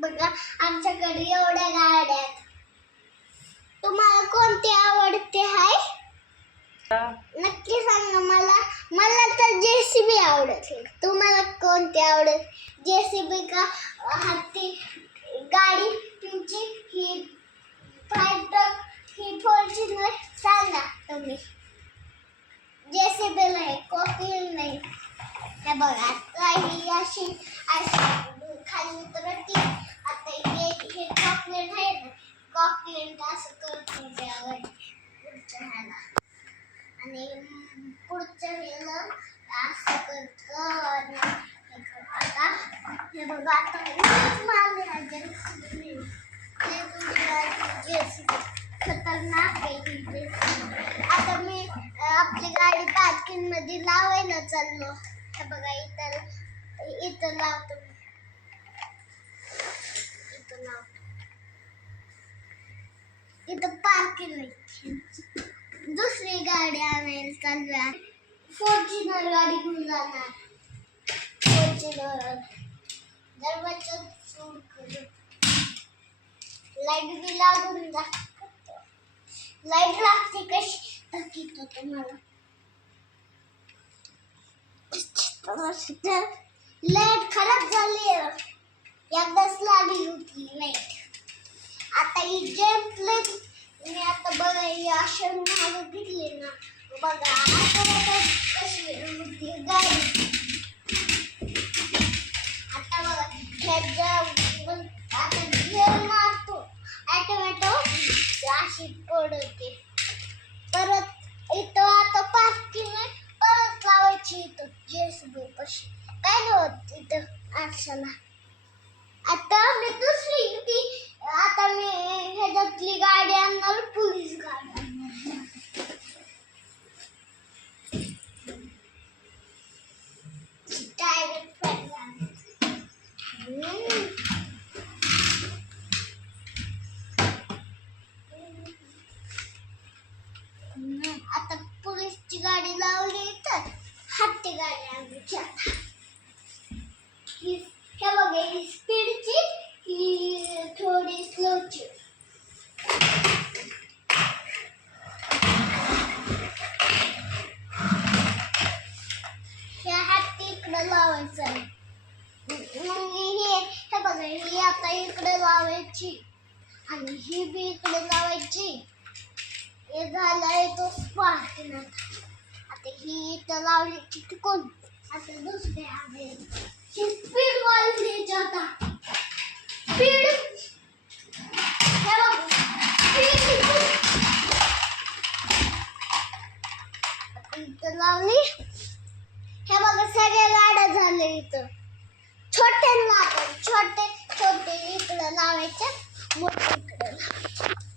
बघा आमच्याकडे एवढ्या गाड्या आहेत. तुम्हाला कोणती आवडते आहे नक्की सांगा मला. मला तर जेसीबी आवडते. तुम्हाला कोणती आवडेल? जेसीबी का हत्ती गाडी तुमची? ही फायर ट्रक ही फॉर्च्युनर? सांगा तुम्ही. जेसीबी नाही, कॉकटेल नाही. हे बघा आता ही अशी खाली उतरती. आता हे चॉकलेट आहे ना, चॉकलेट असं करतो त्यावर पुढच्या ह्याला आणि पुढच्या ह्याला असं करतो. आणि आता हे बघा आता मारले जेसीबी खतरनाक आहे. आता मी आपली गाडी पार्किंग मध्ये लावायला चाललो. हे बघा इथं लावतो. इथं पार्किंग आहे. दुसरी गाडी आणायला चालू आहे. फॉर्च्युनर गाडी घेऊन जाणार. फॉर्च्युनर दरवाजा सुरू करू. लाईट बी लागून जा. लाईट लागते कशी दाखवतो तुम्हाला. लाईट खराब झाली. एकदाच लागली होती लाईट. आता ही जेमप्लेट मी आता बघा ही अशा मागं घेतली ना. बघा आता कशी होती गाडी. आता बघा ह्याच्या आता घेर मारतो ऑटोमॅटो अशी पडते. परत इथं आता पार्किंग आहे. परत लावायची इथं जेसीबी पाशी. काय नाही होत इथं आरशाला. आता मी आता मी ह्याच्यातली गाडी आणणार. पोलीस गाडी आणणार. डायरेक्ट आता पोलीसची गाडी लावली तर हत्ती गाडी आणायची. आता हे बघा ही स्पीडची ही थोडी स्लोची. हे हत्ती इकडे लावायचं आहे. हे बघा ही आता इकडे लावायची आणि ही बी इकडे लावायची. हे झालंय तो पार्किंग. आता ही इथं लावली की कोण आता दुसरे आहे. ही स्पीड वाढली. आता स्पीड हे बघा स्पीड इथं लावली. हे बघा सगळ्या गाड्या झाल्या इथं. छोटे छोटे इकडं लावायचे, मोठे इकडं लावायचे.